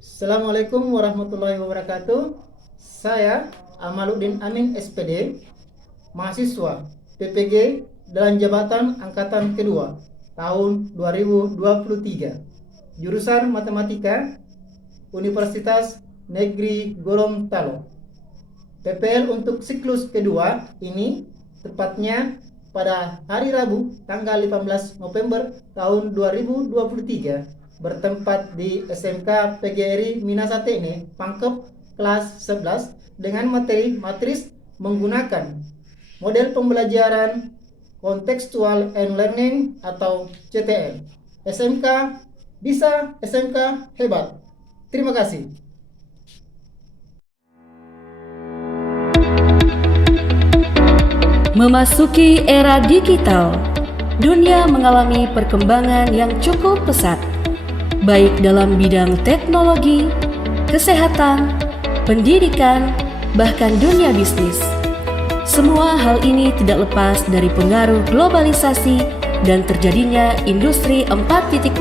Assalamualaikum warahmatullahi wabarakatuh. Saya Amaluddin Amin SPD, mahasiswa PPG dalam jabatan angkatan kedua tahun 2023, jurusan Matematika, Universitas Negeri Gorontalo. PPL untuk siklus kedua ini tepatnya pada hari Rabu tanggal 15 November tahun 2023 bertempat di SMK PGRI Minasatene Pangkep kelas 11 dengan materi matris menggunakan model pembelajaran Contextual and Learning atau CTL. SMK bisa, SMK hebat. Terima kasih. Memasuki era digital, dunia mengalami perkembangan yang cukup pesat, baik dalam bidang teknologi, kesehatan, pendidikan, bahkan dunia bisnis. Semua hal ini tidak lepas dari pengaruh globalisasi dan terjadinya industri 4.0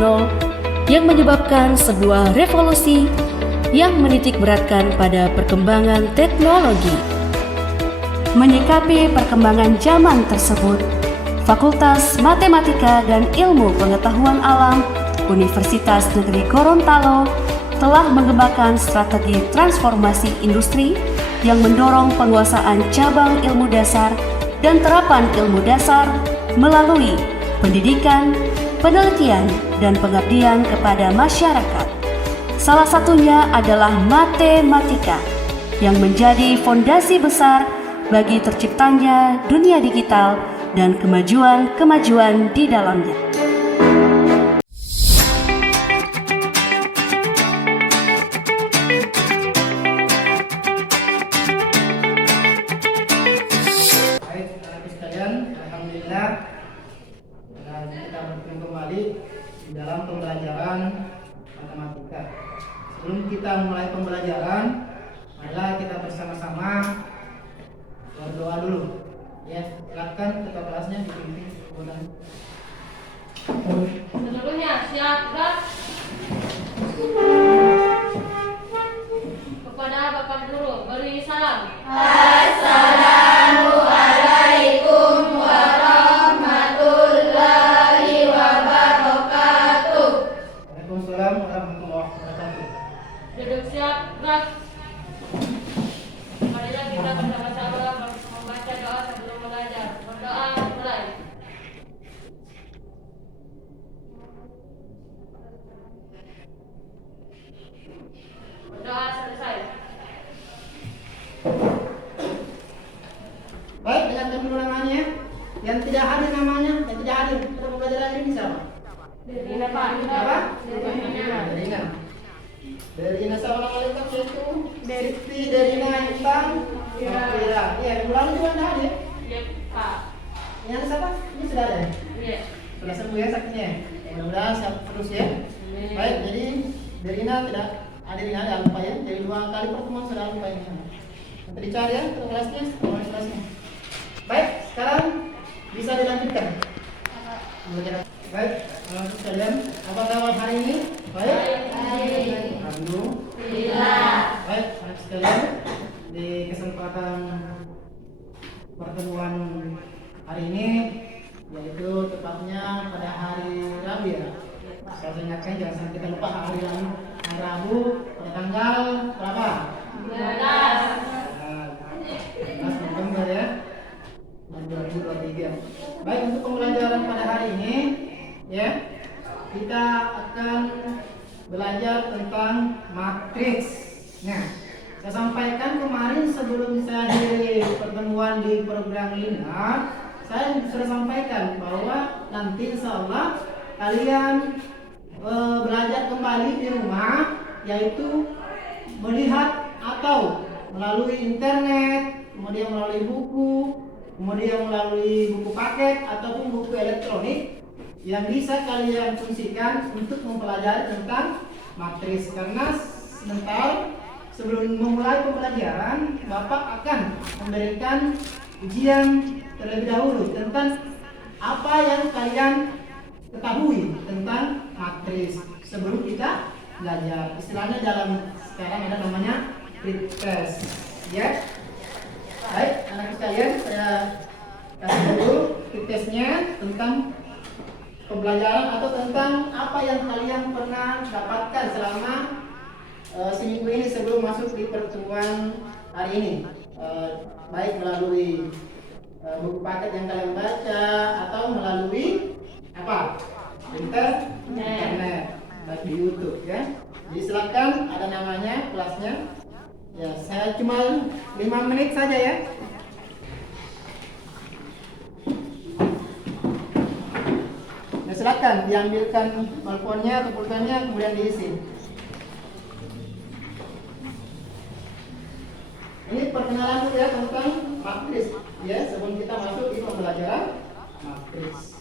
yang menyebabkan sebuah revolusi yang menitikberatkan pada perkembangan teknologi. Menyikapi perkembangan zaman tersebut, Fakultas Matematika dan Ilmu Pengetahuan Alam Universitas Negeri Gorontalo telah mengembangkan strategi transformasi industri yang mendorong penguasaan cabang ilmu dasar dan terapan ilmu dasar melalui pendidikan, penelitian, dan pengabdian kepada masyarakat. Salah satunya adalah matematika yang menjadi fondasi besar bagi terciptanya dunia digital dan kemajuan-kemajuan di dalamnya. Baik, anak-anak sekalian, alhamdulillah dan kita bertemu kembali di dalam pembelajaran matematika. Sebelum kita mulai pembelajaran, marilah kita bersama-sama berdoa dulu. Ya, silakan ketua kelasnya dipimpin kemudian. Seluruhnya siap, gerak. Kepada Bapak Guru beri salam. Assalamualaikum warahmatullahi wabarakatuh. Waalaikumsalam warahmatullahi wabarakatuh. Duduk siap, gerak. Marilah kita bersama-sama membaca doa sebelum belajar. Berdoa mulai. Berdoa selesai. Baik, dengarkan dulu namanya. Yang tidak hadir namanya, yang tidak hadir pada pembelajaran ini siapa? Derina, Pak. Apa? Derina. Derina. Derina, assalamualaikum yaitu Siti Derina Intan Mafira. Iya, ulang juga anda hadir. Iya, Pak. Yang siapa? Ini sudah ada. Iya. Sudah sembuh ya sakitnya. Mudah-mudahan sehat terus ya. Baik, jadi Derina tidak hadir ini ada lupa ya. Jadi 2 kali pertemuan sudah lupa ini. Nanti dicari ya ke kelasnya, kelasnya. Baik, sekarang bisa dilanjutkan. Baik, anak sekalian, apa kabar hari ini? Baik. Alhamdulillah. Baik, anak sekalian, di kesempatan pertemuan hari ini, yaitu tepatnya pada hari Rabu ya. Saya ingatkan jangan sampai kita lupa hari Rabu pada tanggal berapa? 12 November ya. 2023. Baik, untuk pembelajaran pada hari ini ya, kita akan belajar tentang matriks. Nah, saya sampaikan kemarin sebelum saya di pertemuan di program Lina, saya sudah sampaikan bahwa nanti insya Allah kalian belajar kembali di rumah, yaitu melihat atau melalui internet, kemudian melalui buku, kemudian melalui buku paket ataupun buku elektronik yang bisa kalian fungsikan untuk mempelajari tentang matris. Karena sebentar sebelum memulai pembelajaran, Bapak akan memberikan ujian terlebih dahulu tentang apa yang kalian ketahui tentang matris sebelum kita belajar. Istilahnya dalam sekarang ada namanya pretest, ya. Baik, anak sekalian, saya kasih dulu pretestnya tentang pembelajaran atau tentang apa yang kalian pernah dapatkan selama seminggu ini sebelum masuk di pertemuan hari ini. Baik melalui buku paket yang kalian baca atau melalui apa? Internet, baik di YouTube, ya. Jadi silakan, ada namanya kelasnya. Ya, saya cuma 5 menit saja, ya. Nah, silakan diambilkan teleponnya atau pulpennya kemudian diisi. Ini perkenalan dulu ya tentang matris, ya, sebelum kita masuk di pembelajaran matris.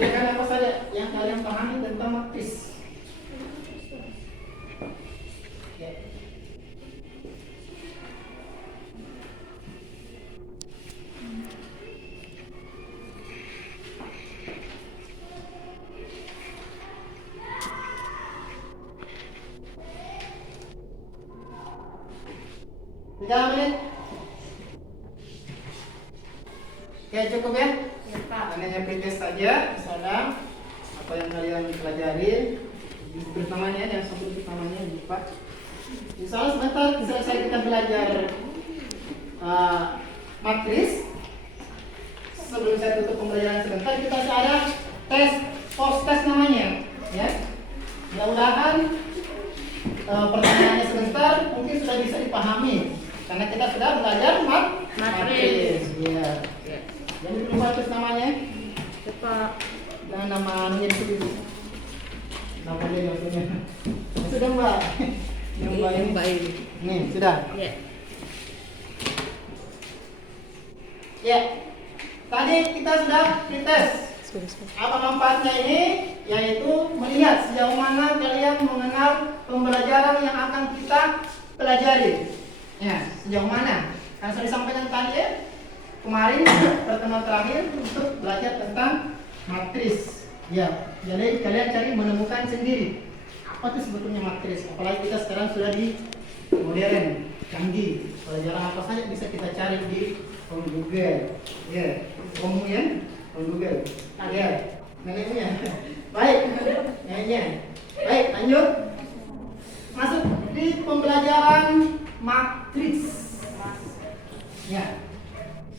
Kira-kira apa saja yang kalian pahami tentang matris? Ya. Tiga menit. Oke, cukup ya? Ya, Pak. Hanya pretest saja, misalnya apa yang kalian pelajari, disebut namanya, yang sebut namanya lupa. Misalnya sebentar selesai kita belajar matris. Sebelum saya tutup pembelajaran sebentar, kita ada tes post test namanya, ya. Mudah-mudahan pertanyaannya sebentar mungkin sudah bisa dipahami karena kita sudah belajar matris. Iya. Jadi belum bagus namanya. Pak. Dan nama anunya di situ. Namanya maksudnya. Sudah Mbak. Yang Mbak ini. Mbak ini. Nih, sudah. Ya. Ya. Tadi kita sudah pretest. Apa manfaatnya ini? Yaitu melihat sejauh mana kalian mengenal pembelajaran yang akan kita pelajari. Ya, sejauh mana? Kan sudah disampaikan tadi ya. Kemarin pertemuan terakhir untuk belajar tentang matris. Ya, jadi kalian cari menemukan sendiri apa itu sebetulnya matris. Apalagi kita sekarang sudah di modern, canggih. Pelajaran apa saja bisa kita cari di Google. Ya, kemudian Google. Ya, neneknya. Baik, neneknya. Baik, lanjut. Masuk di pembelajaran matris. Ya.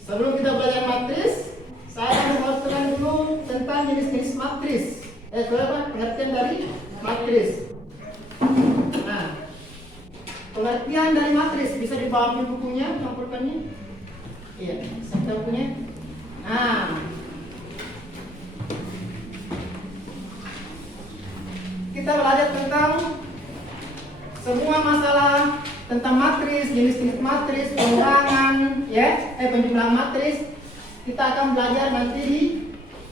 Sebelum kita belajar matris, saya memperkenalkan dulu tentang jenis-jenis matris. Pengertian dari matris. Nah, pengertian dari matris bisa dibawa di bukunya, pulpennya. Iya, saya bukunya. Nah, kita belajar tentang semua masalah tentang matris, jenis-jenis matris, pengurangan, ya, penjumlahan matris. Kita akan belajar nanti di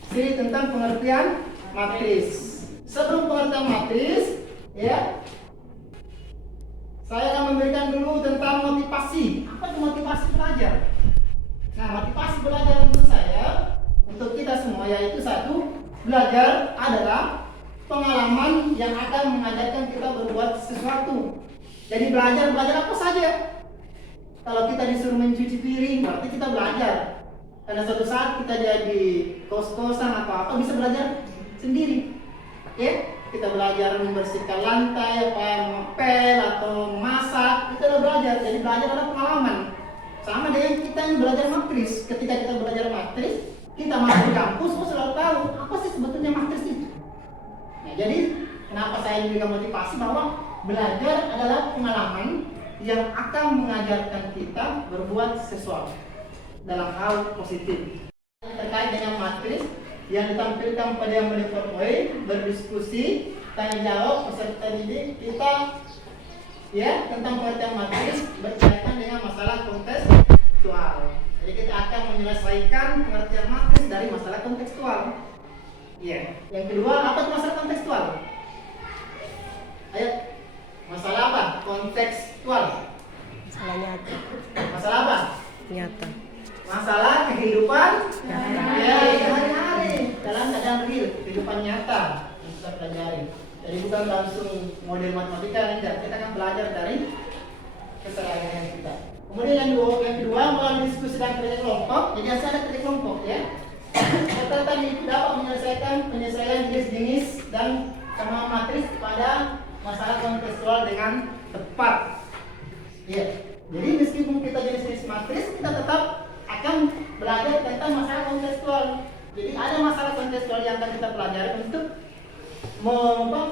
sini tentang pengertian matris. Sebelum pengertian matris, ya, saya akan memberikan dulu tentang motivasi. Apa itu motivasi belajar? Nah, motivasi belajar untuk saya, untuk kita semua, yaitu satu, belajar adalah pengalaman yang akan mengajarkan kita berbuat sesuatu. Jadi belajar apa saja. Kalau kita disuruh mencuci piring, berarti kita belajar. Karena suatu saat kita jadi kos-kosan apa bisa belajar sendiri. Ya, kita belajar membersihkan lantai, ngepel atau memasak, kita udah belajar. Jadi belajar adalah pengalaman. Sama dengan kita yang belajar matris. Ketika kita belajar matris, kita masuk di kampus, selalu tahu apa sih sebetulnya matris itu. Nah, jadi kenapa saya memberikan motivasi bahwa belajar adalah pengalaman yang akan mengajarkan kita berbuat sesuatu dalam hal positif. Terkait dengan matris yang ditampilkan pada yang PowerPoint, berdiskusi, tanya jawab peserta didik kita, ya, tentang pengertian matris berkaitan dengan masalah kontekstual. Jadi kita akan menyelesaikan pengertian matris dari masalah kontekstual. Ya. Yang kedua, apa itu masalah kontekstual? Ayo. Masalah apa? Kontekstual. Masalah nyata. Masalah apa? Nyata. masalah kehidupan ya hari-hari dalam keadaan real, kehidupan nyata yang kita pelajari. Jadi bukan langsung model matematika, enggak. Kita akan belajar dari keseharian kita. Kemudian yang kedua melalui diskusi dan kerja kelompok. Jadi ada kerja kelompok ya. Kita tadi dapat menyelesaikan penyelesaian jenis-jenis dan sama matris pada masalah kontekstual dengan tepat. Ya. Jadi meskipun kita jenis-jenis matris, kita tetap akan belajar tentang masalah kontekstual. Jadi ada masalah kontekstual yang akan kita pelajari untuk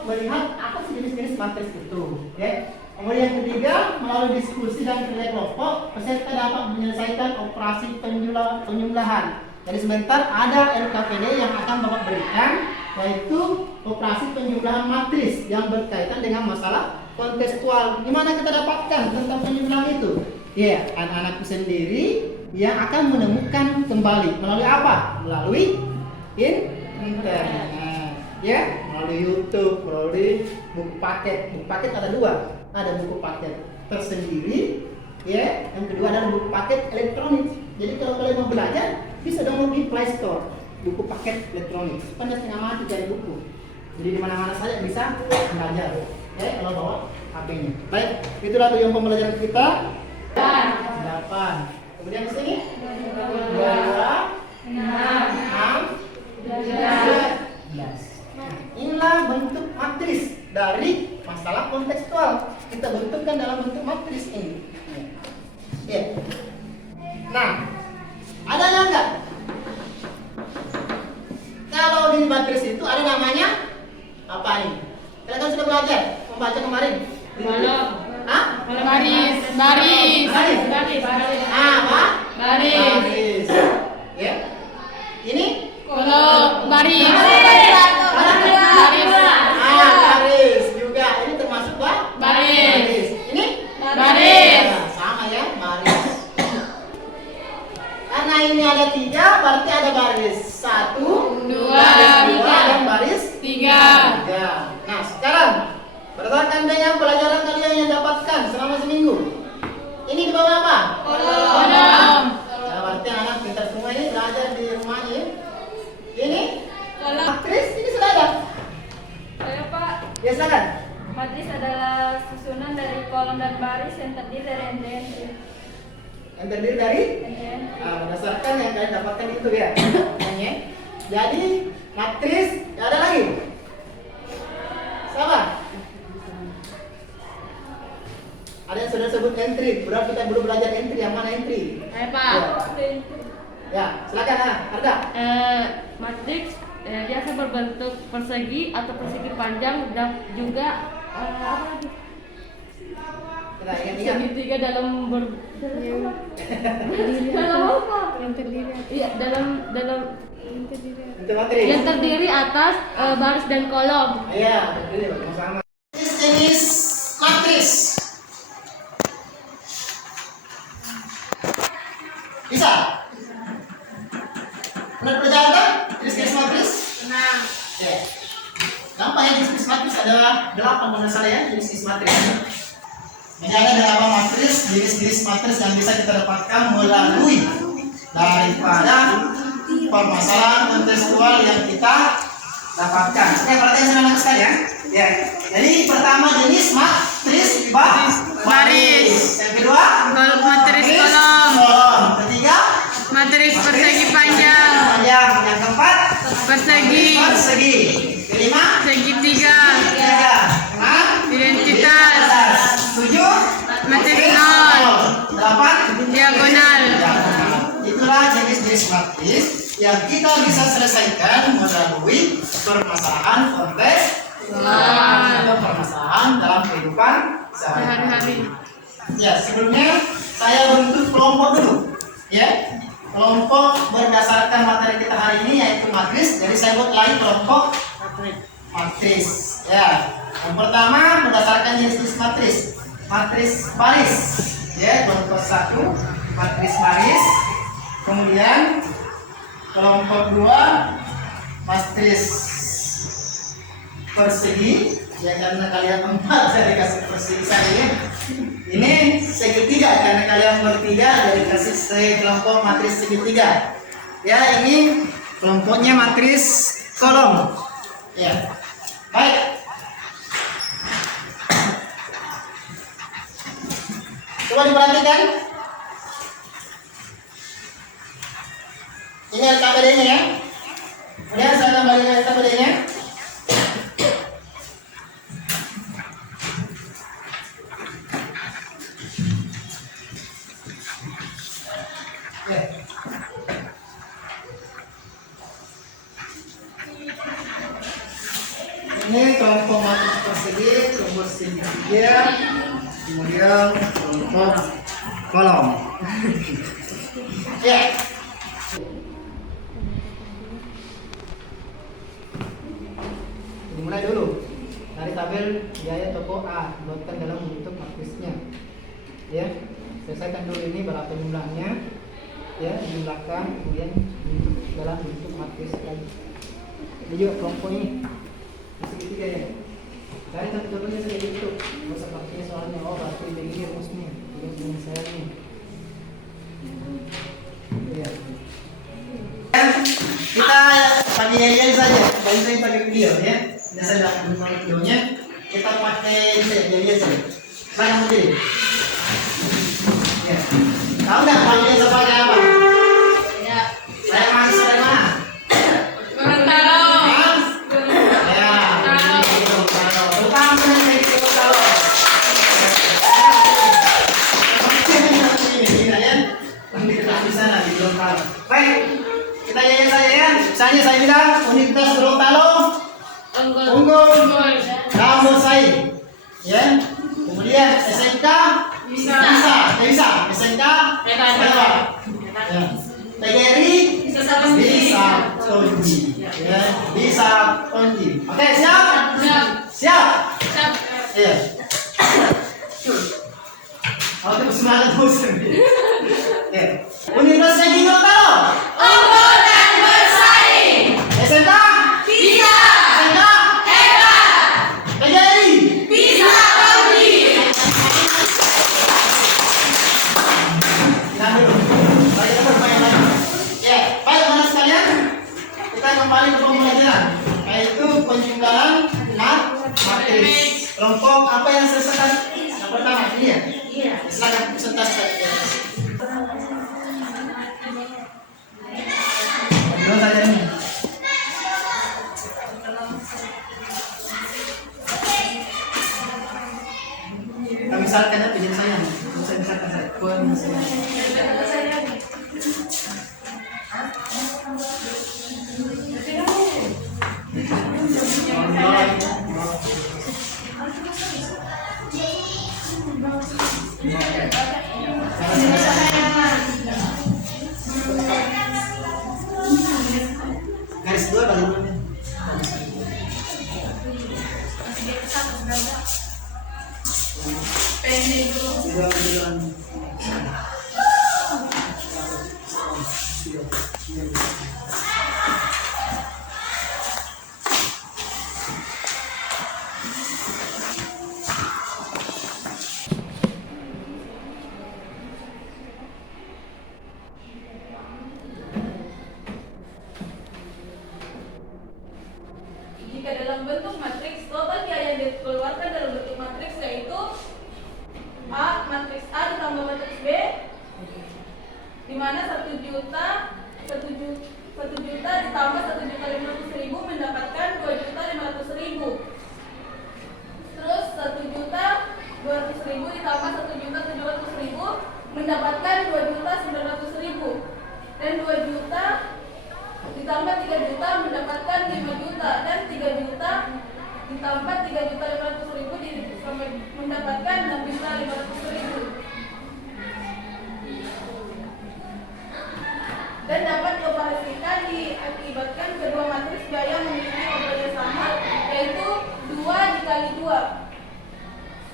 melihat apa sih jenis-jenis matris itu. Ya. Kemudian yang ketiga, melalui diskusi dan kerja kelompok, peserta dapat menyelesaikan operasi penjumlahan. Jadi sebentar ada LKPD yang akan Bapak berikan, yaitu operasi penjumlahan matris yang berkaitan dengan masalah kontekstual. Gimana kita dapatkan tentang penjumlahan itu? Ya, anak-anakku sendiri yang akan menemukan kembali melalui apa? Melalui internet. Ya, melalui YouTube, melalui buku paket. Buku paket ada dua. Ada buku paket tersendiri, ya. Yang kedua adalah buku paket elektronik. Jadi kalau kalian mau belajar, bisa download di Play Store buku paket elektronik. Kan setengah mati cari buku. Jadi di mana-mana saja bisa belajar. Ya, kalau bawa HP-nya. Baik, itulah tujuan pembelajaran kita. 8. Kemudian di sini 2, 6, 11. Inilah bentuk matris dari masalah kontekstual. Kita bentukkan dalam bentuk matris ini. Ya. Nah, ada enggak? Kalau di matris itu ada namanya apa nih? Kalian kan sudah belajar membaca kemarin. Kolom. Hah? Baris. Apa? Baris. Ya. Ini Kolom. Baris. baris juga. Ini termasuk apa? Baris. Ini Baris. Nah, sama ya, baris. Karena ini ada 3, berarti ada baris 1, 2, dan baris 3. 3. Nah, sekarang berdasarkan dengan pelajaran kalian yang dapatkan selama seminggu, ini di bawah apa? Kolom. Nah, berarti anak pintar semua ini belajar di rumahnya ya. Ini Kolom. matris ini sudah ada. Ayo Pak. Ya, silakan. Matris adalah susunan dari kolom dan baris yang terdiri dari entry. Yang terdiri dari berdasarkan yang kalian dapatkan itu ya. Namanya. Jadi matris ada lagi. Sama. Ada yang sudah sebut entry. Berarti kita belum belajar entry. Yang mana entry? Ayo Pak. Ya, silakan Arda. Matriks biasa berbentuk persegi atau persegi panjang dan juga apa lagi? Kita ingat-ingat. Segitiga dalam dalam apa? Yang terdiri. Iya, dalam Itu matris. yang terdiri atas baris dan kolom. Iya, terdiri sama. Jenis matris. Bisa? Pernah belajar kan? Jenis matris? Nah, Ya. Gampang ya, jenis matris ada 8 kalau salah ya, jenis matris. Jadi ada 8 matris, jenis matris yang bisa kita dapatkan melalui daripada permasalahan kontekstual yang kita dapatkan. Oke, perhatikan sama anak sekalian. Ya. Jadi pertama jenis matris baris. Yang kedua matris kolom. Ketiga Matris persegi panjang. yang keempat Persegi. Kelima Segitiga. Enam Identitas. 7 Matris nol. 8 Diagonal. Itulah jenis-jenis matris yang kita bisa selesaikan melalui permasalahan konteks atau permasalahan dalam kehidupan sehari-hari. Ya, sebelumnya saya bentuk kelompok dulu. Ya, kelompok berdasarkan materi kita hari ini yaitu matris. Jadi saya buat lagi kelompok matris. Ya, yang pertama berdasarkan jenis matris. Matris baris. Ya, kelompok 1 matris baris. Kemudian kelompok 2 matris persegi. Ya, karena kalian 4 saya dikasih persegi saya ini. Ini segitiga karena kalian bertiga dari kasih kelompok matriks segitiga. Ya, ini kelompoknya matriks kolom. Ya. Baik. Coba diperhatikan. Ini LKPD-nya ya. Kemudian saya kembali ke LKPD-nya. Ini kelompok matriks persegi, kelompok segitiga, kemudian kelompok kolom. Ya. Dimulai dulu dari tabel biaya toko A, buatkan dalam bentuk matriksnya. Ya, selesaikan dulu ini berapa jumlahnya. Ya, jumlahkan kemudian bentuk dalam bentuk matriks lagi. Ini juga kelompok ini segitiga ya. Cari satu contohnya saja gitu. Nggak usah pakai soalnya. Oh, berarti begini rumusnya. Begini saya nih. Ya. Kita pakai yang saja. Bagi saya pakai video ya. Tidak saya tidak menggunakan videonya. Kita pakai yang saja. Saya nanti. Ya. Tahu nggak kalau dia sebagai apa? Ya. Saya masuk dari mana? Gorontalo. Ya. Bukan dari Gorontalo. Ini kalian di sana di Gorontalo. Baik, kita yayan saja ya. Misalnya saya bilang Universitas Gorontalo, Unggul, Ramosai, ya. Kemudian SMK bisa. SMK Hebat. Ya. TGRI bisa Tonji. Ya, bisa Tonji. Oke, siap? Siap. Iya. Oke, semangat terus. Ya. Universitas Negeri Gorontalo. Unggul dan bersaing. SMK Bisa. SMK Hebat. TGRI Bisa Tonji. Nah, dulu. Baik, kita bermain lagi. Ya, baik teman sekalian. Kita kembali ke pembelajaran, yaitu penjumlahan matriks. Kelompok apa yang selesai? Yang pertama ini ya. Iya. Silakan presentasi. Dulu saja ini. Kita misalkan ya, pilih saya. Saya misalkan saya. Garis dua bagaimana? Pending dulu. Jika dalam bentuk matriks, total biaya yang dikeluarkan dalam bentuk matriks yaitu matriks A ditambah matriks B, di mana 1 juta ditambah 1.500.000 mendapatkan 2.500.000. Terus 1.200.000 ditambah 1.700.000 mendapatkan 2.900.000. Dan 2 juta ditambah 3 juta mendapatkan 5 juta, dan 3 juta ditambah 3.500.000 sampai mendapatkan 6.500.000. Dan dapat dioperasikan diakibatkan kedua matriks biaya memiliki operasi sama, yaitu 2 dikali 2.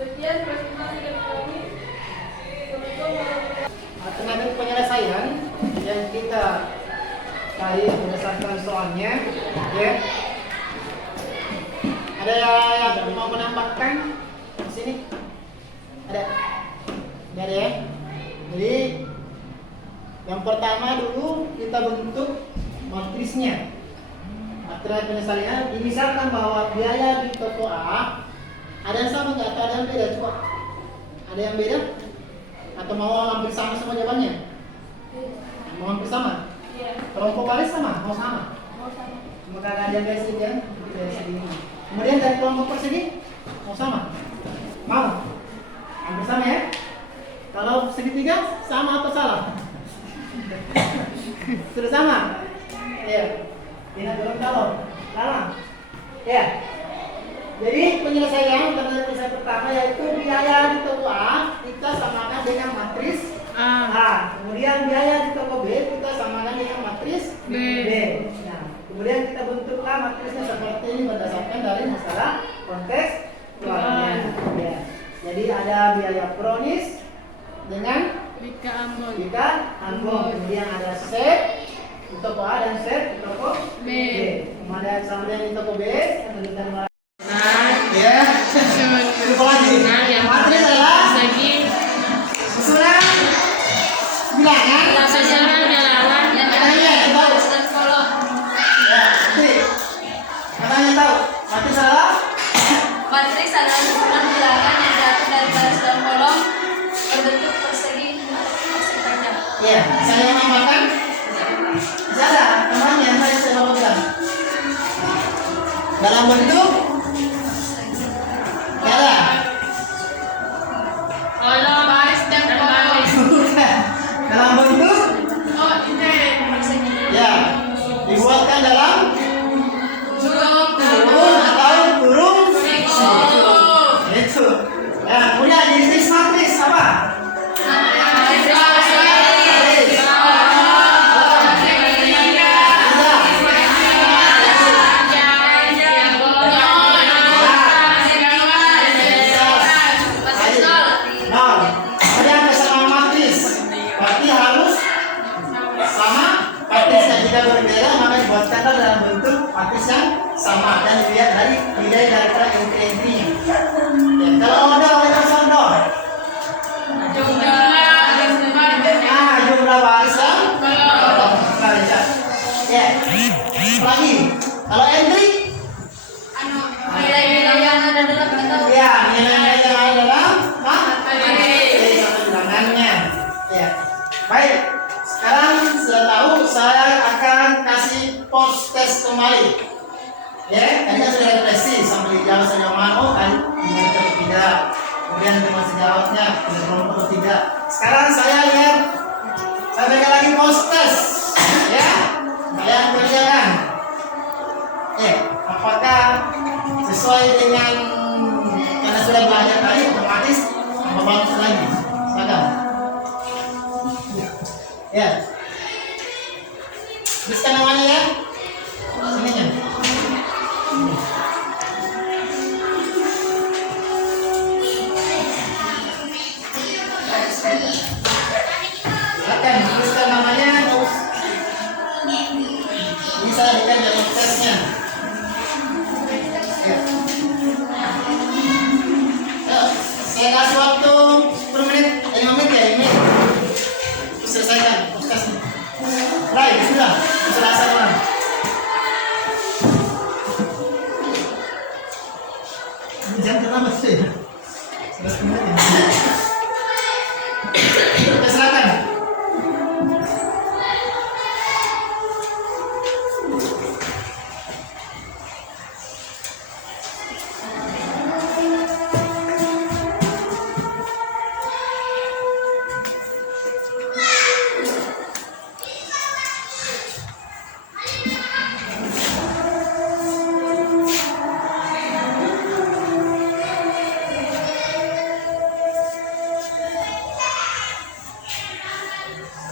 Sekian presentasi dari kami. Tenaga penyelesaian yang kita cari berdasarkan soalnya, ya. Ada yang mau menambahkan di sini? Ada? ya. Jadi yang pertama dulu kita bentuk matrisnya. Materi penyelesaiannya dimisalkan bahwa biaya di toko A ada yang sama nggak atau ada yang beda? Coba. Ada yang beda? Atau mau hampir sama semua jawabannya? Mau hampir sama? Iya. Kelompok baris sama? Mau sama? Mau sama. Maka ada yang dari segi kan? Dari segi ini. Kemudian dari kelompok persegi mau sama? Mau? Hampir sama ya? Kalau segitiga sama atau salah? Sudah sama? Iya. Tidak belum kalau salah. Ya. Jadi penyelesaian untuk penyelesaian pertama yaitu biaya di toko A kita samakan dengan matris A. Kemudian biaya di toko B kita samakan dengan matris B. Nah, kemudian kita bentuklah matrisnya seperti ini berdasarkan dari masalah konteks keluarnya. Ya. Jadi ada biaya kronis dengan Bika Ambon. Kemudian ada set di toko A dan set di toko B. Kemudian di toko B yang terlihat ya. Lupa lagi. Materi adalah susunan bilangan. Katanya tahu. Ya, katanya tahu. Materi adalah Matris adalah susunan bilangan yang diatur dari baris dan kolom berbentuk persegi persegi panjang. ya, saya menambahkan. Ada namanya yang saya sebutkan. Dalam bentuk ada. Kolom baris dan kolom. Dalam bentuk Oh, ini persegi. ya dibuatkan dalam turun atau turun itu. Ya, kemudian jenis matris apa? Berbeda maka dibuatkanlah dalam bentuk matris yang sama dan dilihat dari nilai daripada entry-entry-nya. Ya, kalau ada contoh jumlah barisan barisan. Ya, lagi kalau entry Nilai-nilai yang ada dalam katalog. ya nilai-nilai yang ada dalam bilangannya. Ya, baik. Sekarang sudah tahu, saya akan kasih post test kembali. Ya, tadi kan sudah refleksi sampai dijawab sejauh mana, oh kan mengerti atau tidak. Kemudian masih jawabnya, tidak kelompok atau tidak. Sekarang saya lihat, saya berikan lagi post test. Ya, kalian kerjakan. Ya, apakah sesuai dengan karena sudah belajar tadi otomatis membantu lagi. Silakan. Ya, tuliskan namanya ya. Sininya. Silakan tuliskan namanya. Ini saya berikan dalam tesnya. Ya. Saya kasih waktu 10 menit, 5 menit ya, 5 menit. Selesaikan podcastnya. Baik, sudah selesai orang. Jangan terlambat sih. Sudah kemudian. Silakan.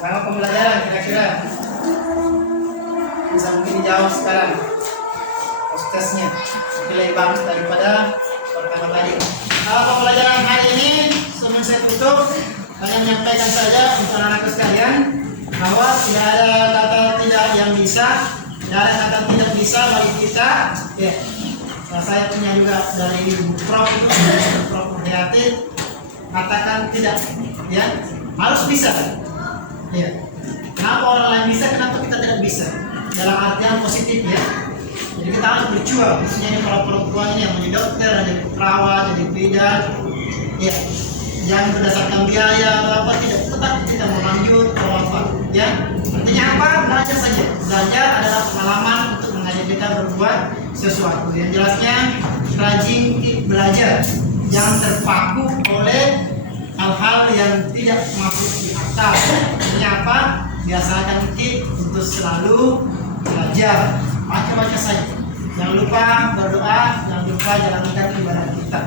Selama pembelajaran kira-kira bisa mungkin dijawab sekarang postesnya lebih bagus daripada pertama tadi. Kalau pembelajaran hari ini sebelum saya tutup hanya menyampaikan saja untuk anak-anak sekalian bahwa tidak ada kata tidak yang bisa, tidak ada kata tidak bisa bagi kita. Ya, nah, saya punya juga dari Prof. Kreatif katakan tidak, ya harus bisa, ya. Kenapa orang lain bisa, kenapa kita tidak bisa? Dalam artian positif, ya. Jadi kita harus berjuang, khususnya ini para perempuan ini yang menjadi dokter, jadi perawat, jadi bidan, ya. Jangan berdasarkan biaya atau apa, tidak, tetap kita mau lanjut atau apa, ya. Artinya apa? Belajar saja. Belajar adalah pengalaman untuk mengajak kita berbuat sesuatu. Yang jelasnya rajin belajar, jangan terpaku oleh hal-hal yang tidak masuk di akal. Artinya apa? Biasakan kita untuk selalu belajar, baca saja. Jangan lupa berdoa, jangan lupa jalankan ibadah kita.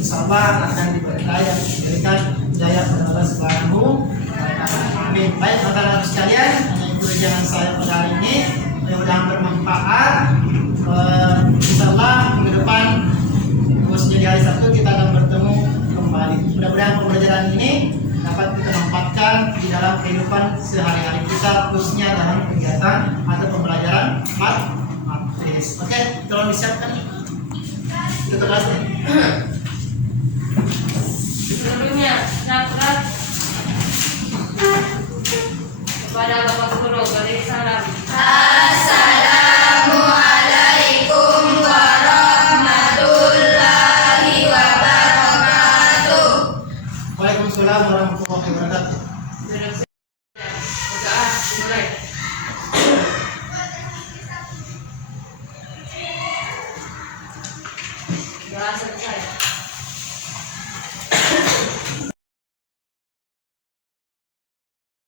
Insya Allah akan diberkahi dan diberikan hidayah kepada Allah Subhanahu wa Ta'ala. Amin. Baik, saudara sekalian, hanya itu jangan saya pada hari ini. Mudah-mudahan bermanfaat. Insya Allah minggu depan, khususnya di hari Sabtu, kita akan bertemu kembali. Mudah-mudahan pembelajaran ini dapat kita manfaatkan di dalam kehidupan sehari-hari kita, khususnya dalam kegiatan atau pembelajaran matematis. Oke, tolong disiapkan. Kita kelasnya. Sebelumnya, nasihat kepada Bapak Guru, beri salam. Assalamualaikum warahmatullahi wabarakatuh. Waalaikumsalam warahmatullahi wabarakatuh.